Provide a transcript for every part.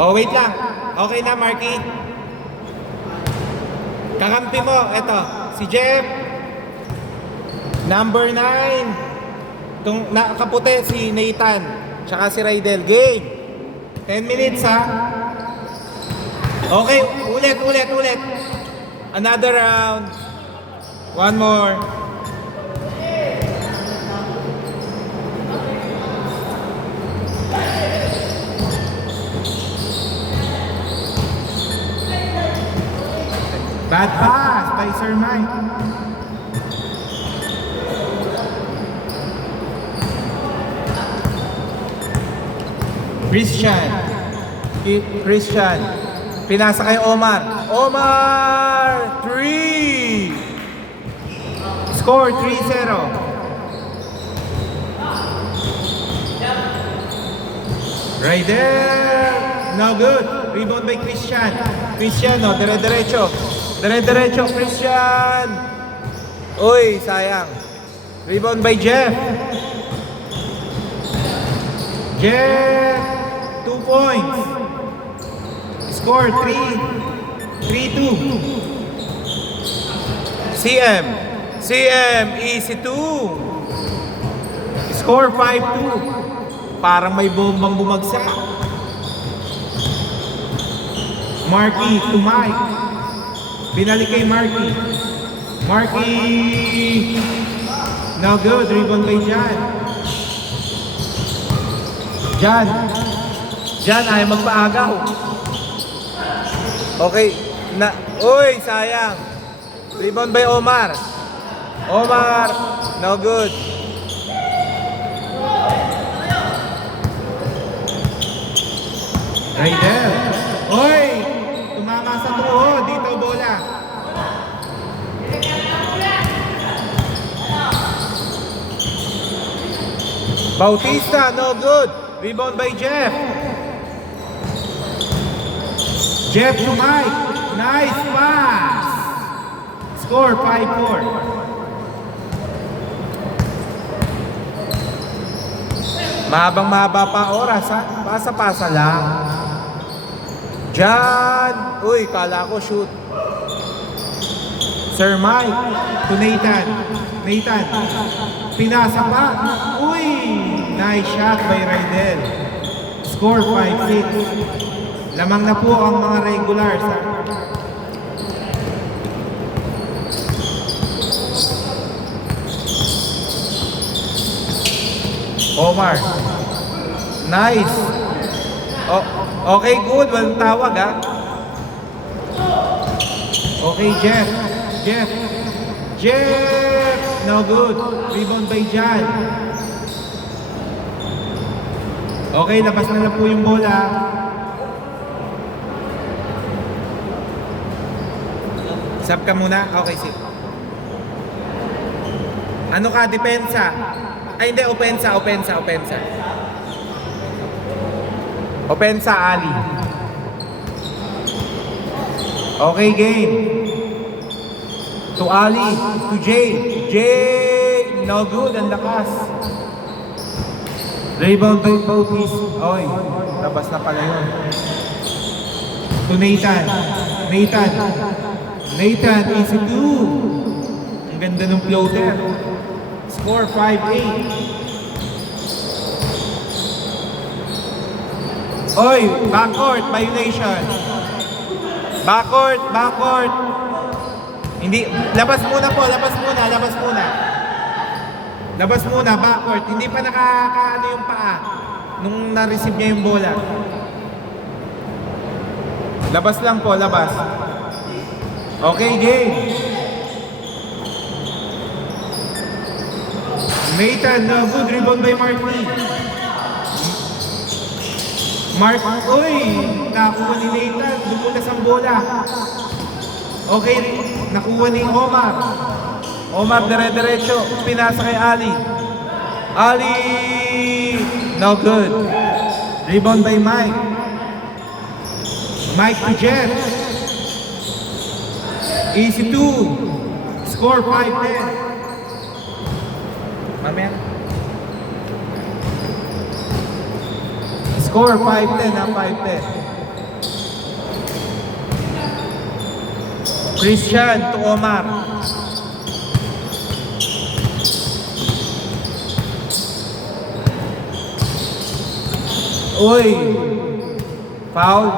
Oh, wait lang. Okay na, Marky. Kakampi mo, eto, si Jeff. Number 9. Itong nakaputi, si Nathan. Tsaka si Rydel. Game. 10 minutes, ha? Okay, ulit. Another round. One more. Bad pass by Sir Mike. Christian. Pinasa kay Omar. Omar! 3! Score 3-0. Right there! No good. Rebound by Christian. Christian, no? Dire-diretso, Christian! Uy, sayang. Rebound by Jeff. Jeff! 2 points. Score 3-2. CM, easy 2. Score 5-2. Parang may bombang bumagsak. Marky to Mike. Binalik kay Marky. No good. Rebound by Jan, ayaw magpaagaw. Okay. Uy, sayang. Rebound by Omar. No good. Right there. Uy, tumama sa tuhod. Dito bola. Bautista, no good. Rebound by Jeff. Jeff to Mike. Nice pass. Score 5-4. Mahaba pa oras, ha? Pasa-pasa lang. Jan. Uy, kala ko shoot. Sir Mike to Nathan. Pinasa pa. Uy, nice shot by Rydel. Score 5-6. Lamang na po ang mga regulars, ha? Omar. Nice. Okay, good. Walang tawag, ha? Okay, Jeff. No good. Rebound by Jan. Okay, labas na po yung bola. Sub ka muna? Okay, sip. Ano ka? Depensa? Ay, hindi. Opensa. Opensa, Ali. Okay, game. To Ali. To Jay. No good. Ang lakas. Rebound by Bautista. Oy, labas na pala yun. To Nathan. Easy 2. Ang ganda ng floater. Score 5-8. Oy, backcourt violation. Backcourt. Hindi, labas muna, backcourt. Hindi pa nakakaano yung paa nung na-receive niya yung bola. Labas lang po. Okay, game. Nathan, no good. Rebound by Uy, nakuha ni Nathan. Dumulas ang bola. Okay, nakuha ni Omar. Dire-diretso. Pinasa kay Ali. No good. Rebound by Mike. To Jeff. Easy 2. Score 5-10. Mamaya. Score 5-10, ha? 5-10. Christian to Omar. Uy! Foul.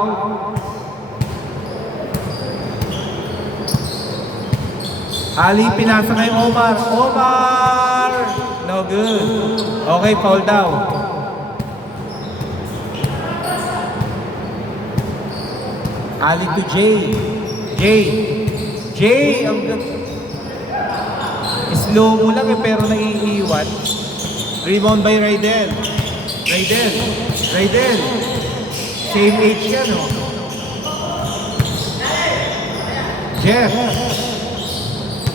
Ali, pinasa kay Omar. Omar! No good. Okay, foul daw. Ali to Jay. Jay, ang slow mo lang pero naiiwan. Rebound by Raidel. Same age yan, oh. Jeff.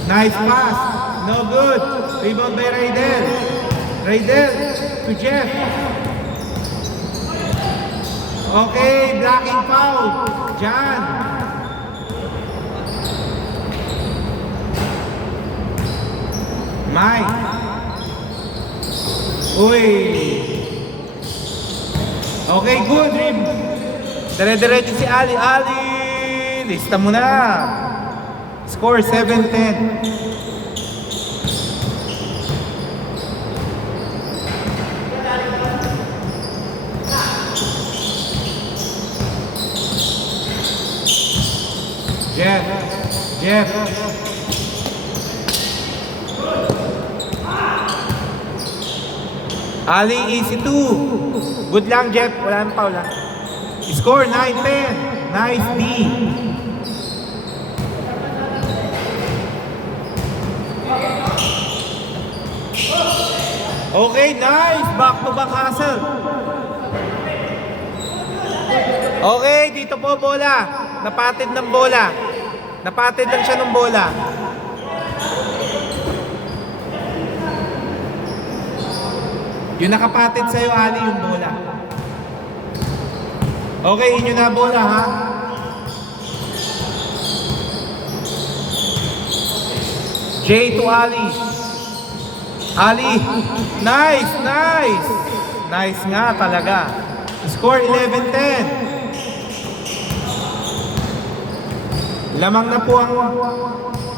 Nice pass. No good. Rebound by Raidel to Jeff. Okay, blocking foul. Jan. Mike. Uy. Okay, good, Rim. Dire-diretso si Ali. Lista mo na. Score 7-10. Jeff. Ali, easy 2. Good lang, Jeff. Wala nang foul lang. Score 9-10. Nice D. Okay, nice. Back to back hustle. Okay, dito po bola. Napatid ng bola. Napatid lang siya ng bola. Yung nakapatid sa'yo, Ali, yung bola. Okay, inyo na bola, ha? Jay to Ali. Ali, nice. Nice nga talaga. Score 11-10. Lamang na po ang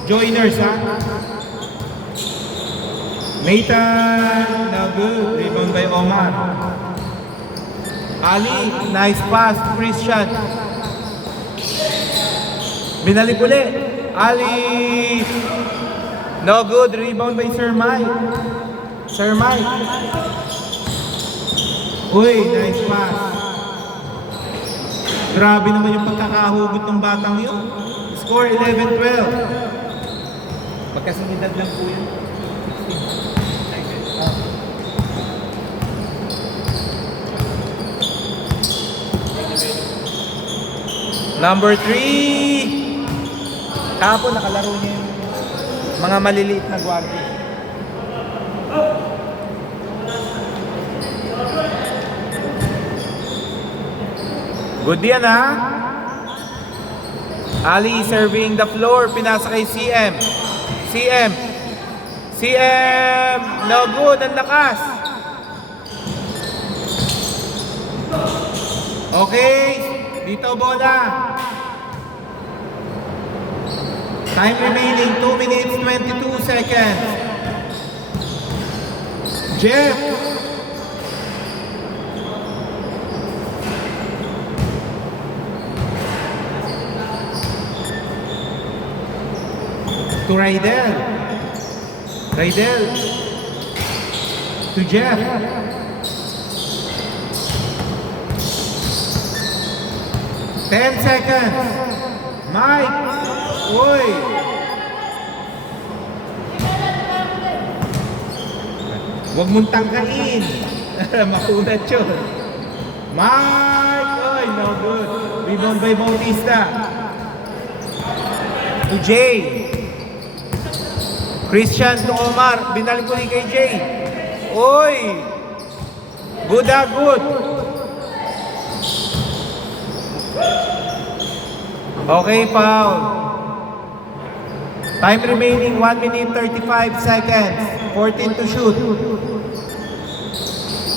joiners, ha? Nathan, no good. Rebound by Omar. Ali, nice pass. Christian. Binalik ulit. Ali, no good. Rebound by Sir Mike. Uy, nice pass. Grabe naman yung pagkakahugot ng batang yun. Score 11-12. Magkasunod lang po yun. Number 3. Kahapon nakalaro niya yung mga maliliit na guwardiya. Good yan, ha? Ali serving the floor. Pinasa kay CM. No good. Ang lakas. Okay. Dito bola. Time remaining 2 minutes 22 seconds. Jeff. To Raidel. To Jeff. Ten seconds. Mike. Uy. Huwag mong tangkain. Makunat yun. Mike. Uy, no good. Rebound by Bautista. To Jay. Christian to Omar. Binalik ko kay Jay. Uy. Good. Okay, foul. Time remaining 1 minute 35 seconds. 14 to shoot.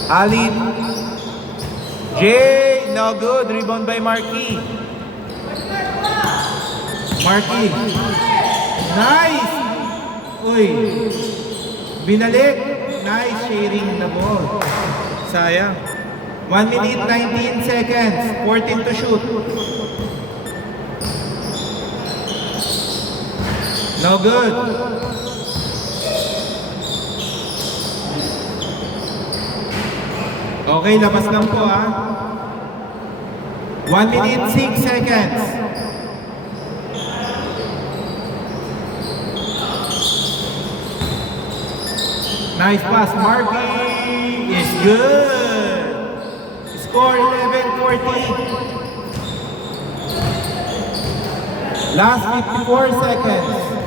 Ali. Jay, no good. Rebound by Marquis. Marky. Nice! Uy. Binalik. Nice sharing the ball. Sayang. 1 minute 19 seconds. 14 to shoot. No good. Okay, labas lang po ha. 1 minute 6 seconds. Nice pass, Marky is good. Score 11-14. Last 54 seconds.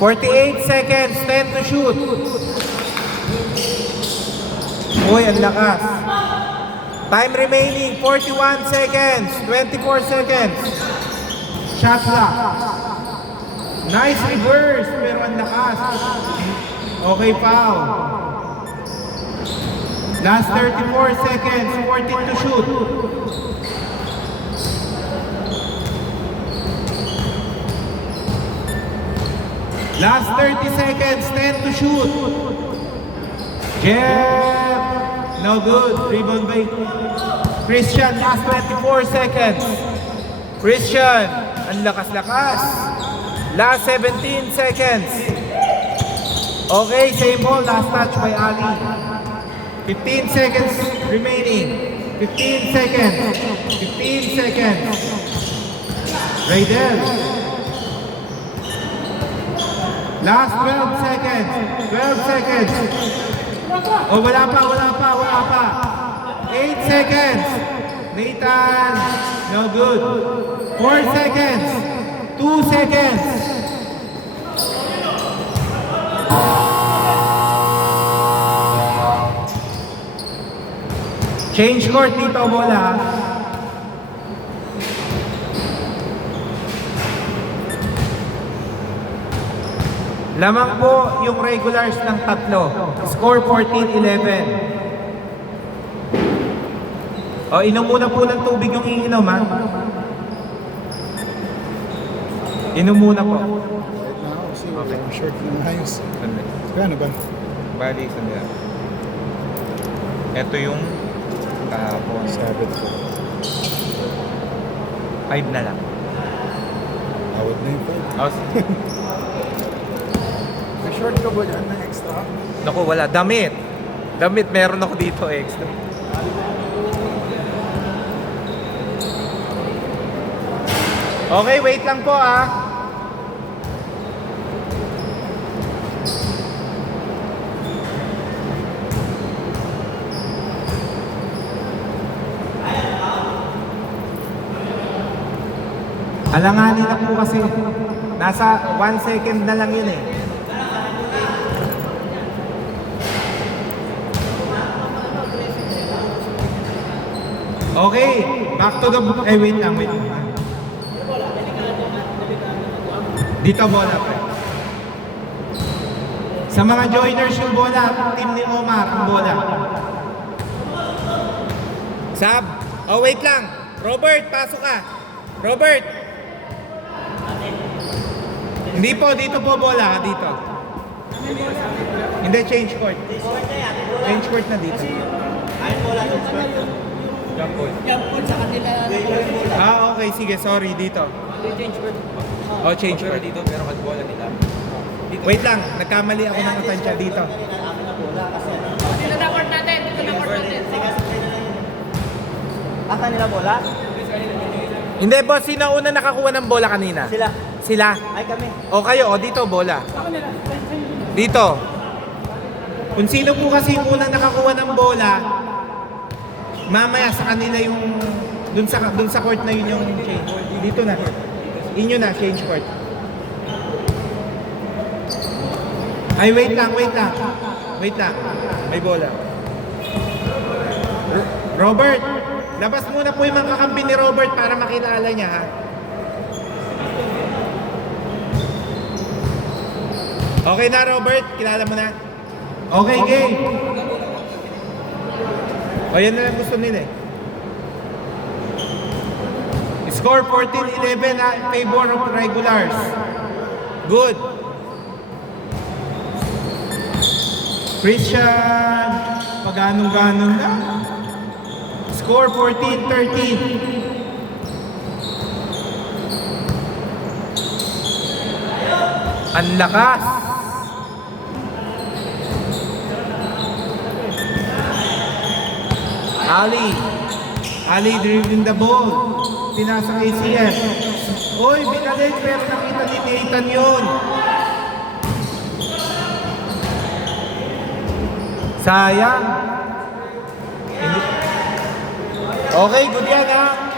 48 seconds, 10 to shoot. Uy, ang lakas. Time remaining, 41 seconds, 24 seconds. Shot clock. Nice reverse, pero ang lakas. Okay, foul. Last 34 seconds, 14 to shoot. Last 30 seconds, 10 to shoot. Jeff, no good. Rebound by Christian, last 24 seconds. Christian, ang lakas-lakas. Last 17 seconds. Okay, same ball, last touch by Ali. 15 seconds remaining. 15 seconds. 15 seconds. Raydel. Last 12 seconds. 12 seconds. Oh, wala pa. 8 seconds. Nathan. No good. 4 seconds. 2 seconds. Change court dito, bola. Lamang po yung regulars ng tatlo. Score 14-11. O, inom muna po ng tubig yung iinom, ha? Inom muna po. Okay. Shirt ng ayos. Kano ba? Bali, sandali. Ito yung tapon. Sabit ko. 5 na lang. Awad na yung phone. May short ka ba yan na extra? Naku, wala. Damit. Damit, meron ako dito extra. Okay, wait lang po ah. Alanganin na po kasi. Nasa 1 second na lang yun eh. Okay, back to the... wait lang. Dito bola pa. Sa mga joiners yung bola, team ni Omar ang bola. Sab. Oh, wait lang. Robert, pasok ka. Robert. Hindi po, dito po bola, dito. Hindi, change court. Change court na dito. Jump ball. Jump ball sa kanila. Okay, sige, sorry, dito. Change court. Oh, change court. Dito, pero bola nila. Wait lang, nagkamali ako ng atansya dito. Dito na court natin. Dito na court natin. Asa nila bola? Hindi, boss, sino una nakakuha ng bola kanina? Sila. Sila? Ay kami. O kayo, o dito, bola. Dito. Kung sino po kasi yung unang nakakuha ng bola, mamaya sa kanila yung dun sa court na yun yung change. Dito na. Inyo na, change court. Ay, wait lang. Wait lang. May bola. Robert, labas muna po yung mga kakampi ni Robert para makilala niya, ha? Okay na, Robert? Kilala mo na? Okay, game. O, yan na lang gusto nila eh. Score 14-11 in favor of regulars. Good. Christian, pag-anong-ganon na. Score 14-13. Ang lakas. Ali dribbling the ball. Pinasa kay CF. Oy, binalik pero nakita ni Nathan yun. Sayang. Okay, good yan ha.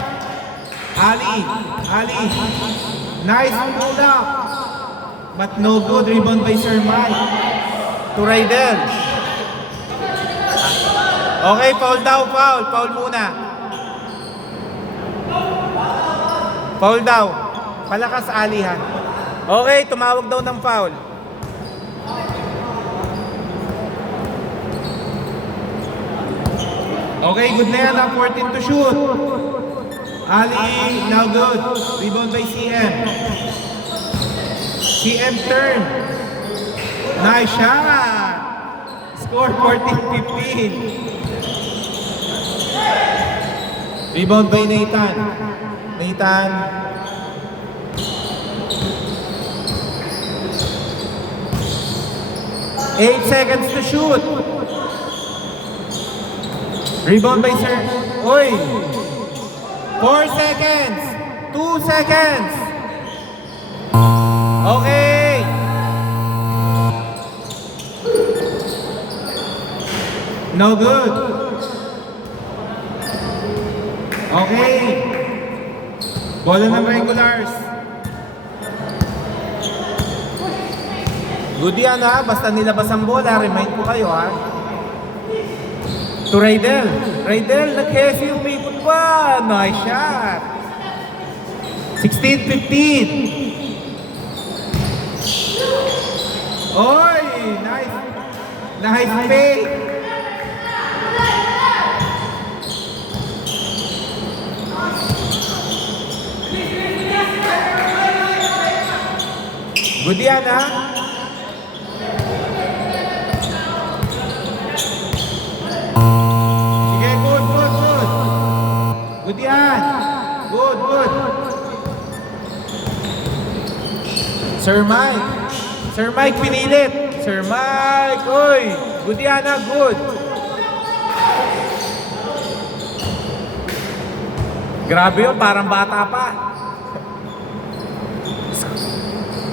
Ali. Nice pull up. But no good. Rebound by Sir Mike. To Raidel. Okay, foul daw. Foul muna. Foul daw. Palakas Ali ha. Okay, tumawag daw ng foul. Okay, good na yan ha. 14 to shoot. Ali, now good. Rebound by CM. CM turn. Nice shot. Score 14-15. Rebound by Nathan. 8 seconds to shoot. Rebound by Sir. Oy. 4 seconds. 2 seconds. Okay. No good. Okay. Bola ng regulars. Good yan ha. Basta nilabas ang bola. Remind ko kayo ha. To Raidel. Nag-hesi yung pikot pa. Nice shot. 16-15. Oy! Nice fake. Good yan ha. Sige, good. Good yan. Good. Sir Mike pinilit. Sir Mike, oy. Good yan ha, good. Grabe yun, parang bata pa.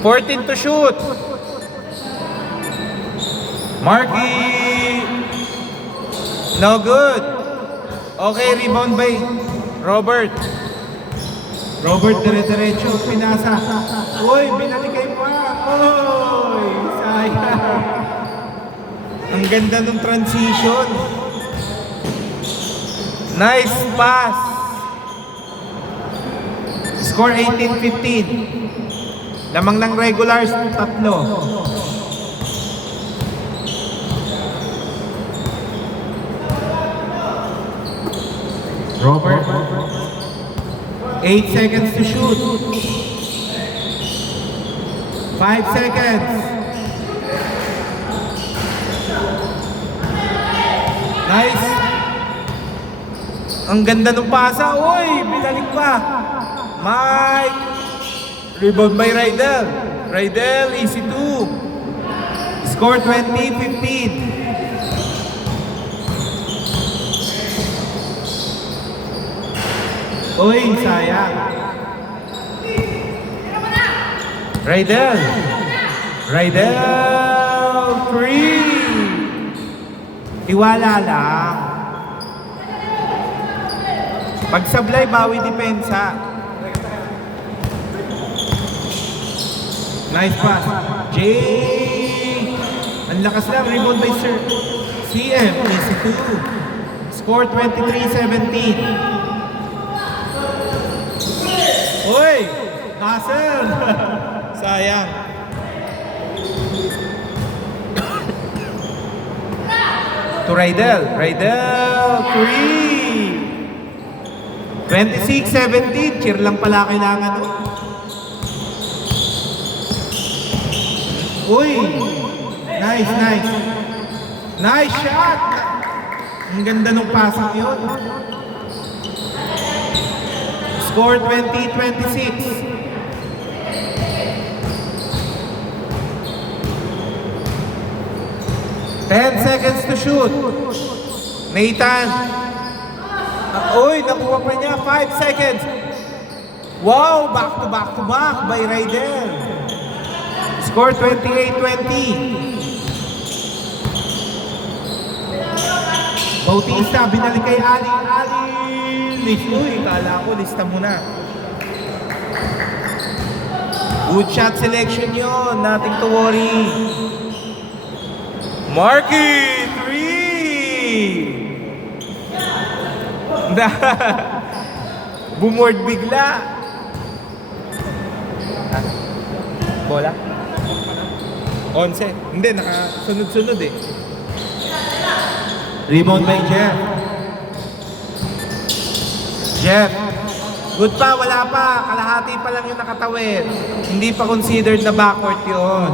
14 to shoot. Marky. No good. Okay, rebound by Robert, dire-diretso. Pinasa. Uy, binaligay pa. Uy, sayang. Ang ganda ng transition. Nice pass. Score 18-15. Lamang ng regulars, 3. Robert. 8 seconds to shoot. 5 seconds. Nice. Ang ganda ng pasa. Uy, binalik pa. Mike. Rebound by Raidel, easy 2. Score 20-15. Uy, sayang. Raidel, 3. Tiwala lang. Pag sablay, bawi depensa. Nice pass. Jay. Ang lakas lang. Rebound by Sir CM. Easy 2. Score 23-17. Uy! Castle! Sayang. To Raidel, 3. 26-17, cheer lang pala kailangan. Uy! Nice, nice. Nice shot! Ang ganda ng pasok yun. Score 20-26. Ten seconds to shoot. Nathan. Uy, nakuha pa niya. 5 seconds. Wow, back to back to back by Raidel. Score 28-20. Bautista, binalik kay Ali. Uy, kala ko, lista mo na. Good shot selection yun. Nothing to worry. Marky, 3! Bumord bigla. Bola? 11. Hindi, nakasunod-sunod eh. Rebound by Jeff. Jeff. Good pa, wala pa. Kalahati pa lang yung nakatawid. Hindi pa considered na backcourt yun.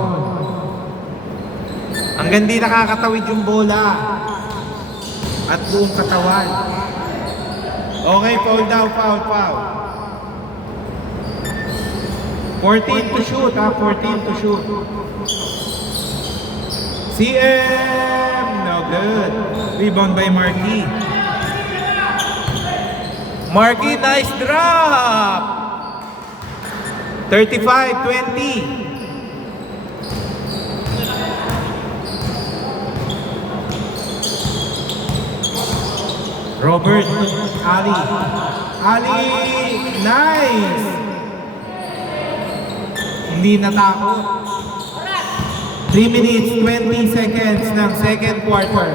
Hanggang di nakakatawid yung bola. At buong katawan. Okay, foul daw, foul. 14 to shoot, 14 to shoot. CM! No good. Rebound by Marky. Marky, nice drop! 35-20. Robert, Ali, nice! Hindi natakot. 3 minutes, 20 seconds ng second quarter.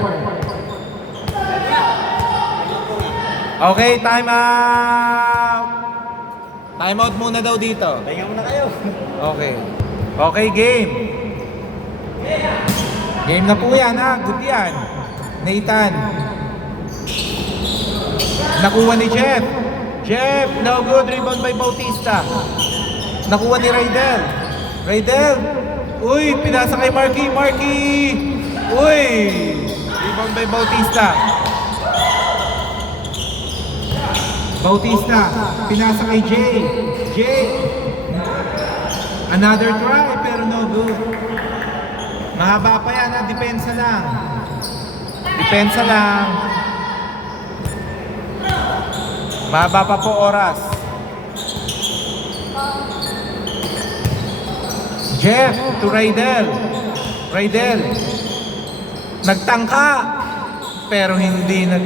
Okay, time out! Time out muna daw dito. Pahinga muna kayo. Okay. Okay, game. Game na po yan, ha? Good yan. Nathan. Nakuha ni Jeff. Jeff, no good. Rebound by Bautista. Nakuha ni Raidel. Raidel. Uy, pinasa kay Marky. Uy. Rebound by Bautista. Bautista. Pinasa kay Jay. Another try, pero no good. Mahaba pa yan, ha? Depensa lang. Mahaba pa po oras. Jeff to Raidel. Nagtangka. Pero hindi nag...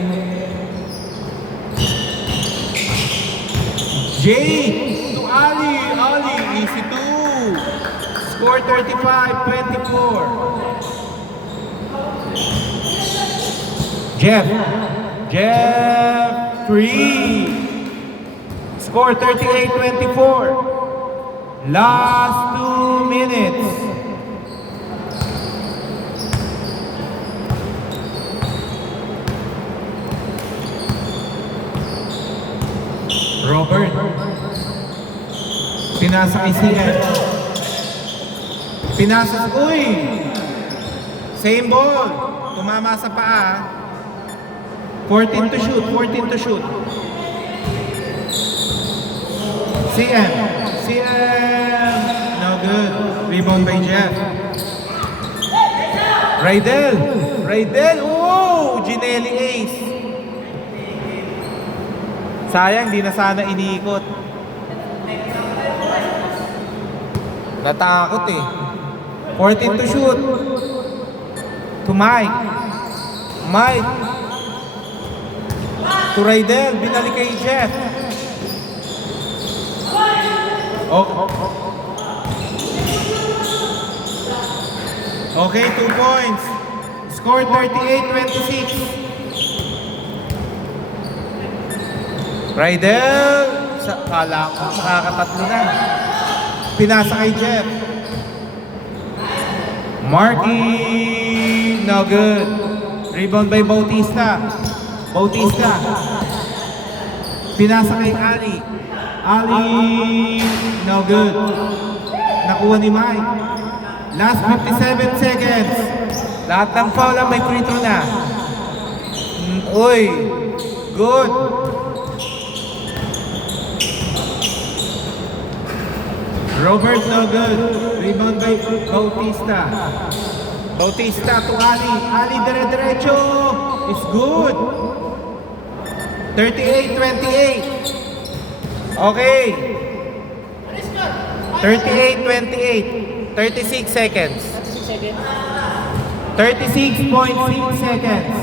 Jay to Ali. Easy 2. Score 35-24. Jeff 3. Score 38-24. Last 2 minutes. Robert. Pinasa kay CM. Uy! Same ball. Tumama sa paa. 14 to shoot. CM. No good. Rebound by Jeff. Raidel. Oh! Ginelli ace. Sayang, di na sana iniikot. Natakot eh. 14 to shoot. To Mike. To Raidel. Binalik kay Jeff. Okay, 2 points. Score 38-26. Raidel, kala ko makakatatlo na. Pinasa kay Jeff. Marky, no good. Rebound by Bautista. Pinasa kay Ali. Ali, no good. Nakuha ni Mike. Last 57 seconds. Lahat ng foul ang may free throw na. Uy, good. Robert, no good. Rebound by Bautista. Bautista to Ali. Ali, dire-diretso. It's good. 38-28. Okay. 38-28. 36 seconds. 36.6 seconds.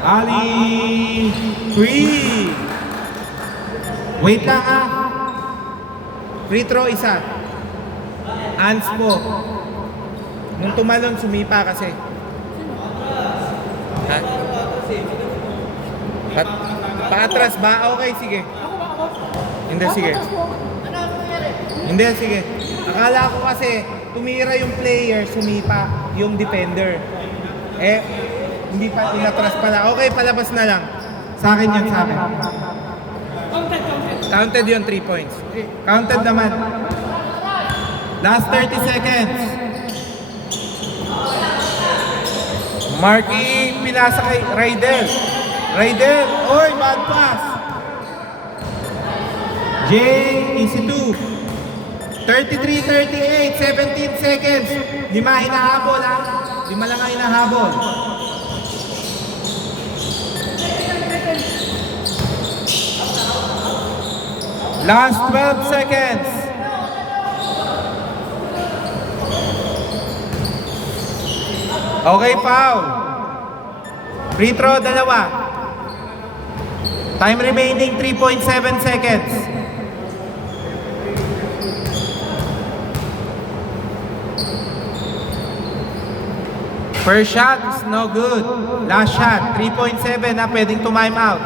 Ali, free. Wait lang ah. Free throw isa. Ans po. Nung tumalon, sumipa kasi. Ha? Paatras ba? Okay, sige. Hindi, sige. Hindi, sige. Akala ko kasi tumira yung player, sumipa yung defender. Eh, hindi pa, inatras pala. Okay, palabas na lang. Sa akin yun, sa akin. Counted yun, 3 points. Counted naman. Last 30 seconds. Marky, pinasa kay Raidel. Raidel, oy, bad pass. Jay, easy 2. 33-38, 17 seconds. Lima hinahabol ha. Lima lang ang hinahabol. Last 12 seconds. Okay, foul. Free throw, dalawa. Time remaining 3.7 seconds. First shot is no good. Last shot, 3.7 na pwedeng to time out.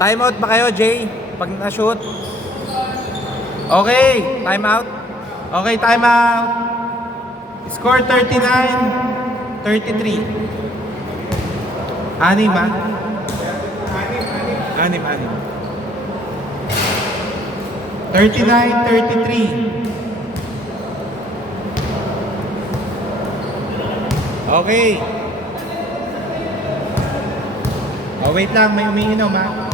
Time out ba kayo, Jay? Pag na-shoot? Okay, time out. Okay, time out. Score 39-33. Anim ha? Anim. 39-33. Okay. Oh, wait lang, may umiinom ha.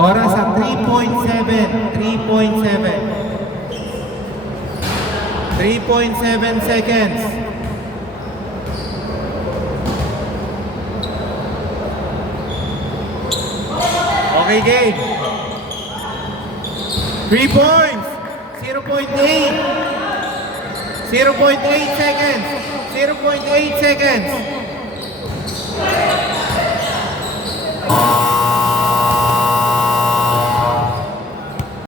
Oras sa 3.7 seconds. Okay, game. 3 points. 0.8. 0.8 seconds. 0.8 seconds.